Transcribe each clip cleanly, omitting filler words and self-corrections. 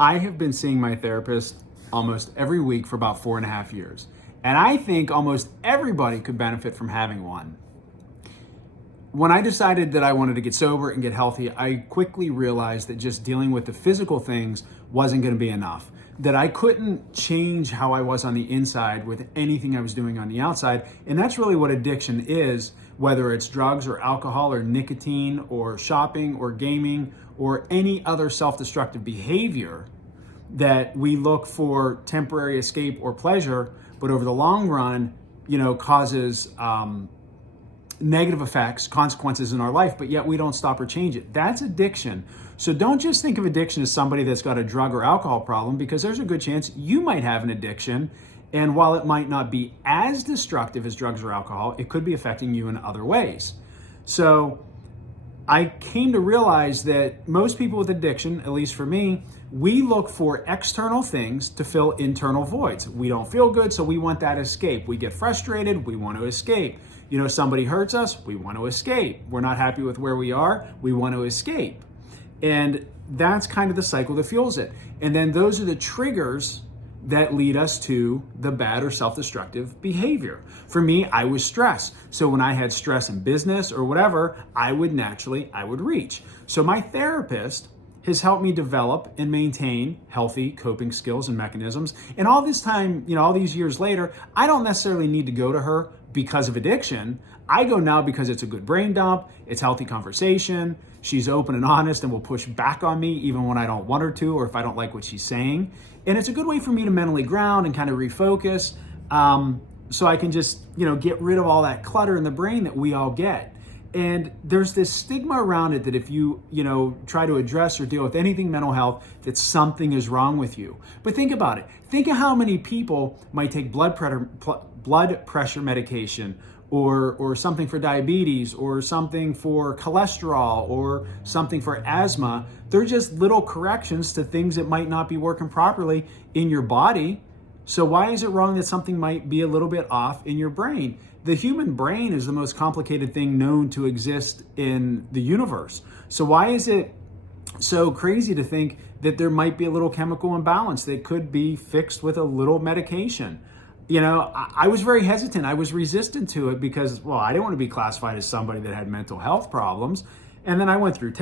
I have been seeing my therapist almost every week for about 4.5 years. And I think almost everybody could benefit from having one. When I decided that I wanted to get sober and get healthy, I quickly realized that just dealing with the physical things wasn't going to be enough. That I couldn't change how I was on the inside with anything I was doing on the outside. And that's really what addiction is, whether it's drugs or alcohol or nicotine or shopping or gaming or any other self-destructive behavior that we look for temporary escape or pleasure, but over the long run, causes negative effects, consequences in our life, but yet we don't stop or change it. That's addiction. So don't just think of addiction as somebody that's got a drug or alcohol problem, because there's a good chance you might have an addiction. And while it might not be as destructive as drugs or alcohol, it could be affecting you in other ways. So I came to realize that most people with addiction, at least for me, we look for external things to fill internal voids. We don't feel good, so we want that escape. We get frustrated, we want to escape. Somebody hurts us, we want to escape. We're not happy with where we are, we want to escape. And that's kind of the cycle that fuels it. And then those are the triggers that lead us to the bad or self-destructive behavior. For me, I was stressed. So when I had stress in business or whatever, I would reach. So my therapist has helped me develop and maintain healthy coping skills and mechanisms. And all this time, all these years later, I don't necessarily need to go to her because of addiction. I go now because it's a good brain dump, it's healthy conversation, she's open and honest and will push back on me even when I don't want her to or if I don't like what she's saying. And it's a good way for me to mentally ground and kind of refocus, so I can just, get rid of all that clutter in the brain that we all get. And there's this stigma around it that if you, try to address or deal with anything mental health, that something is wrong with you. But think about it. Think of how many people might take blood pressure medication or something for diabetes or something for cholesterol or something for asthma. They're just little corrections to things that might not be working properly in your body. So why is it wrong that something might be a little bit off in your brain? The human brain is the most complicated thing known to exist in the universe. So why is it so crazy to think that there might be a little chemical imbalance that could be fixed with a little medication? I was very hesitant. I was resistant to it because, I didn't want to be classified as somebody that had mental health problems. And then I went through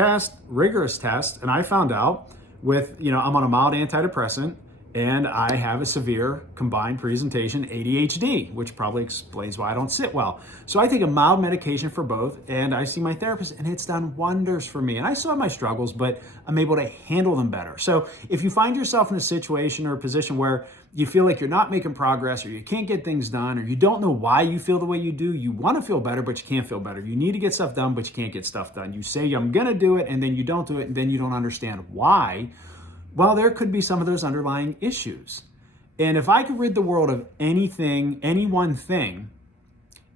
rigorous tests, and I found out I'm on a mild antidepressant, and I have a severe combined presentation ADHD, which probably explains why I don't sit well. So I take a mild medication for both, and I see my therapist, and it's done wonders for me. And I still have my struggles, but I'm able to handle them better. So if you find yourself in a situation or a position where you feel like you're not making progress, or you can't get things done, or you don't know why you feel the way you do, you want to feel better, but you can't feel better. You need to get stuff done, but you can't get stuff done. You say, I'm going to do it, and then you don't do it, and then you don't understand why. Well, there could be some of those underlying issues. And if I could rid the world of anything, any one thing,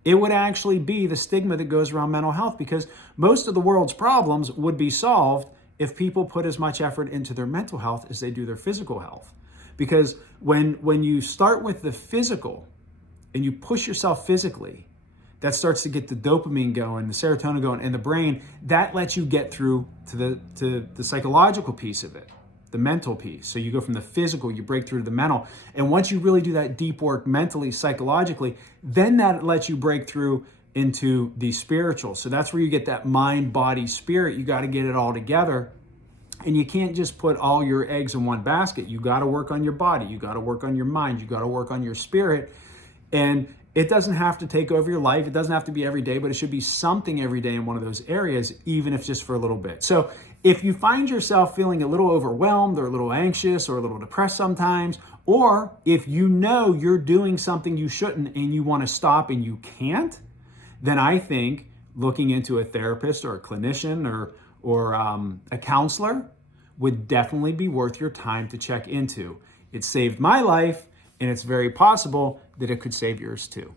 it would actually be the stigma that goes around mental health, because most of the world's problems would be solved if people put as much effort into their mental health as they do their physical health. Because when you start with the physical and you push yourself physically, that starts to get the dopamine going, the serotonin going in the brain. That lets you get through to the psychological piece of it, the mental piece. So you go from the physical, you break through to the mental. And once you really do that deep work mentally, psychologically, then that lets you break through into the spiritual. So that's where you get that mind, body, spirit. You got to get it all together. And you can't just put all your eggs in one basket. You got to work on your body. You got to work on your mind. You got to work on your spirit. And it doesn't have to take over your life. It doesn't have to be every day, but it should be something every day in one of those areas, even if just for a little bit. So if you find yourself feeling a little overwhelmed or a little anxious or a little depressed sometimes, or if you're doing something you shouldn't and you want to stop and you can't, then I think looking into a therapist or a clinician or a counselor would definitely be worth your time to check into. It saved my life, and it's very possible that it could save yours too.